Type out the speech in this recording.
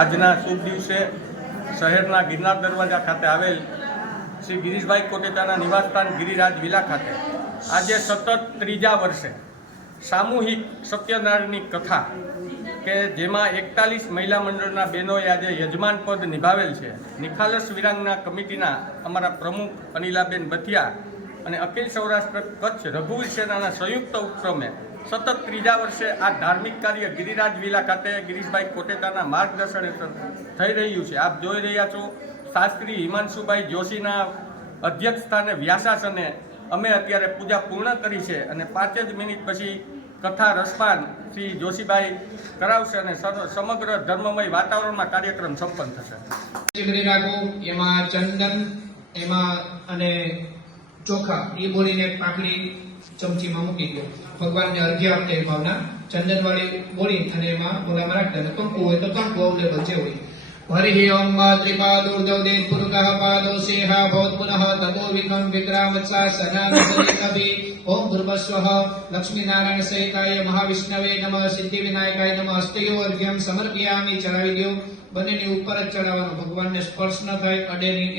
આજના શુભ દિવસે શહેરના ગિરનાર દરવાજા ખાતે આવેલ શ્રી ગિરીશભાઈ કોટેચાના નિવાસસ્થાન ગિરિરાજ વિલા ખાતે આજે સતત ત્રીજા વર્ષે સામૂહિક સત્યનારાયણની કથા કે જેમાં 41 મહિલા મંડળના બહેનોએ આજે યજમાન પદ નિભાવેલ છે. નિખાલસ વિરાંગના કમિટીના અમારા પ્રમુખ અનિલાબેન બથિયા અને અખિલ સૌરાષ્ટ્ર કચ્છ રઘુવીર સેનાના સંયુક્ત ઉપક્રમે સતત ત્રીજા વર્ષે આ ધાર્મિક કાર્ય ગિરિરાજ વિલા ખાતે ગિરીશભાઈ કોટેચાના માર્ગદર્શન હેઠળ થઈ રહ્યું છે. આપ જોઈ રહ્યા છો શાસ્ત્રી હિમાંશુભાઈ જોશીના અધ્યક્ષ સ્થાને વ્યાસાસને અમે અત્યારે પૂજા પૂર્ણ કરી છે અને 5 જ મિનિટ પછી કથા રસપાન શ્રી જોશીભાઈ કરાવશે અને સમગ્ર ધર્મમય વાતાવરણમાં કાર્યક્રમ સંપન્ન થશે. એમાં ચંદન એમાં અને ચોખા એ બોલીને પાકડી ચમચીમાં મૂકી દો. ભગવાનને અર્ઘ્ય આપતે ભાવના ચંદન વાળી બોલી અને એમાં બોલામાં રાખતા કંકુ હોય તો કંકુ અવેલેબલ છે હોય. હરિ ઓમ ત્રિપાદુર્દૌદે પુરુષઃ પાદો સેહા ભવત પુનઃ તતો વિકમ વિક્રામત્સા સનાનસતિ કવિ ઓમ ભૂર્ભસ્વઃ લક્ષ્મી નારાયણ સહિતાય મહાવિષ્ણવે નમઃ સિદ્ધિ વિનાયકાય નમઃ અસ્તયો અર્ઘ્યમ સમર્પયામિ. ચડાવી દો. બંનેની ઉપર જ ચડાવવાનું, ભગવાનને સ્પર્શ ન થાય, અડે નહીં.